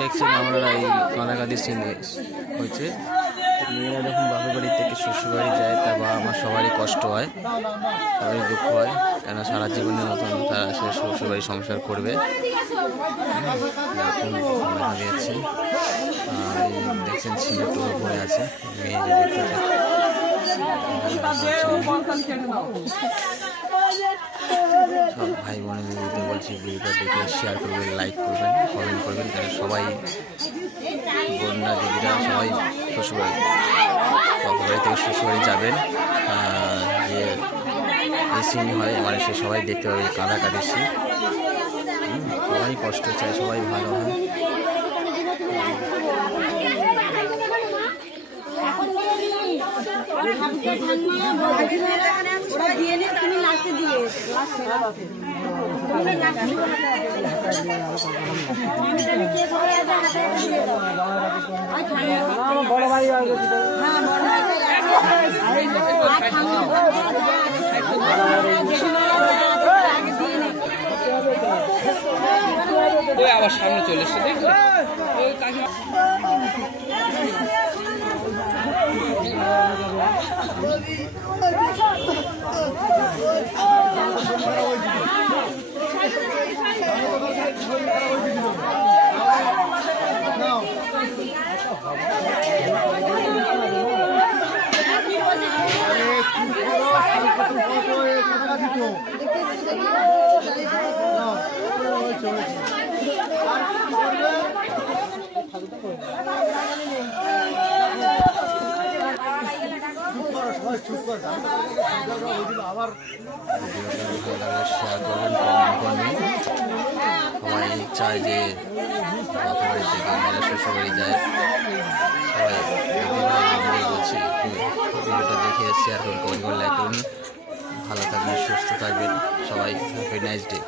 দেখছেন আমরা এই কাঁদাকাঁদি সিন হয়েছে। মেয়েরা যখন বাপের বাড়ি থেকে শ্বশুর বাড়ি যায় তা বাবা আমার সবারই কষ্ট হয়, সবারই দুঃখ হয়, কেন সারা জীবনের মতন তারা সে শ্বশুর বাড়ি সংসার করবে। দেখা দিয়েছে আর দেখছেন ছিলেটো পড়ে আছে মেয়ে যে দেখতে সব ভাই বোনেদের বলছি ভিডিওটা দেখে শেয়ার করবেন, লাইক করবেন, কমেন্ট করবেন, কেন সবাই বোনরা দিদিরা সবাই শ্বশুরবাড়ি বাপের বাড়ি থেকে শ্বশুরবাড়ি যাবেন। যে এই সিন হয় মানে সে সবাই দেখতে পাবে কাঁদাকাটি সিন। সবাই কষ্ট চায়, সবাই ভালো হয়। বড় ভাই আবার সামনে চলে এসছে দেখলে সবাই চায় যে বাপের বাড়ি থেকে মেয়েরা শ্বশুরবাড়ি যায়। সবাই বলছি ভিডিওটা দেখে শেয়ার করুন, কমেন্ট করুন, লাইক করুন। ভালো থাকবেন, সুস্থ থাকবেন সবাই। Happy nice day.